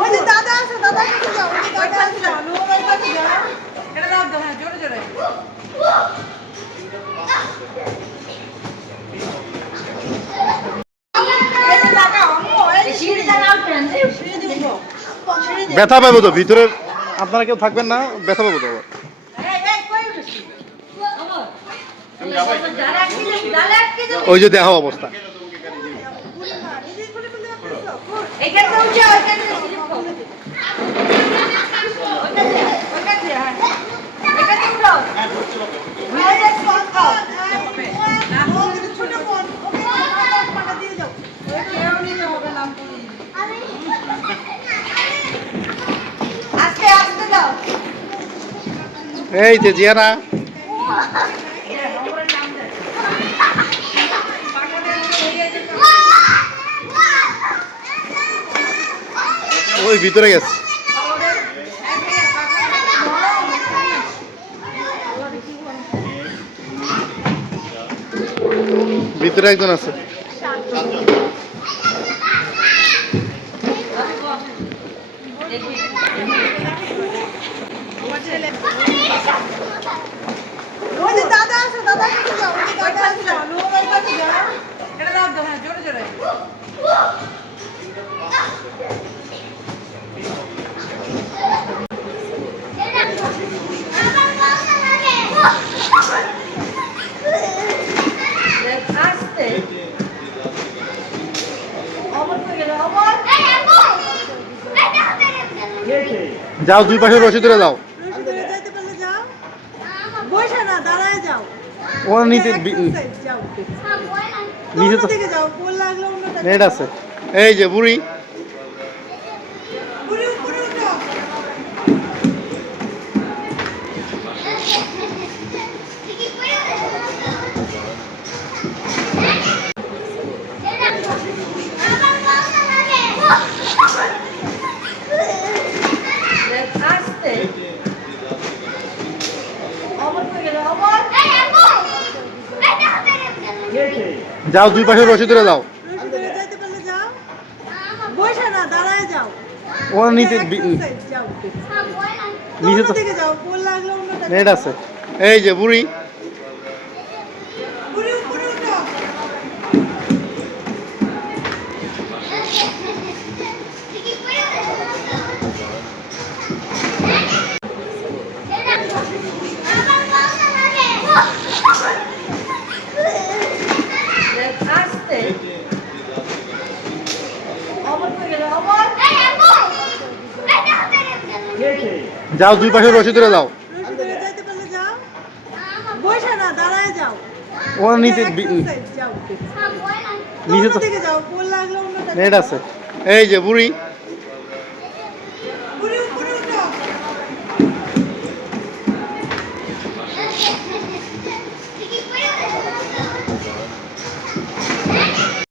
ওই যে দাদা আছে, দাদা কাছে যাও, ওই যে দাদা আছে, ওই কাছে যাও। এটা দাও দাও, হ্যাঁ জোরে জোরে। এই যে লাগাও, আম্মু, এই যে সিঁড়ি লাগাও, সিঁড়ি দিয়ে উঠো। সিঁড়ি দিয়ে। ব্যথা পাবো তো ভিতরে, আপনারা কেউ থাকবেন না, ব্যথা পাবো তো আবার। এই কই উঠেছিস? ওই যে দেখা অবস্থা। এইখানে উঠে, ওইখানে স্লিপ খাও। ওইখানে হ্যাঁ। এখানে উঠো। ওই যে ফোন খাও। ও কিন্তু ছোট ফোন, ওকে টাকা দিয়ে যাও। ওই কেউ নিতে হবে না পুলিশ। আস্তে আস্তে দাও। এই যে জিয়ারা, ওই ভিতরে গেছে, ভিতরে একজন আছে। ওই যে দাদা আছে, দাদা কাছে যাও, ওই যে দাদা আছে, ওই কাছে যাও। এটা দাও দাও, হ্যাঁ জোরে জোরে। আস্তে। অমর কই গেল? অমর। যাও দুই পাশে রশি ধরে যাও। রশি ধরে যাইতে পারলে যাও। বসে না, দাঁড়ায় যাও। ও নিচে এক্সারসাইজ যাও। নিচে তো থেকে যাও, বল লাগলো অন্যটা। নেট আছে। এই যে বুড়ি, উপরে উপরে উঠো। আস্তে। অমর কই গেল? অমর। যাও দুই পাশে রশি ধরে যাও। রশি ধরে যাইতে পারলে যাও। বসে না, দাঁড়ায় যাও। ও নিচে এক্সারসাইজ যাও। নিচে তো থেকে যাও, বল লাগলো অন্যটা। নেট আছে। এই যে বুড়ি, উপরে উপরে উঠো। আস্তে। অমর কই গেল? অমর। যাও দুই পাশে রশি ধরে যাও। রশি ধরে যাইতে পারলে যাও। বসে না, দাঁড়ায় যাও। ও নিচে এক্সারসাইজ যাও। নিচে তো থেকে যাও, বল লাগলো অন্যটা। নেট আছে। এই যে বুড়ি,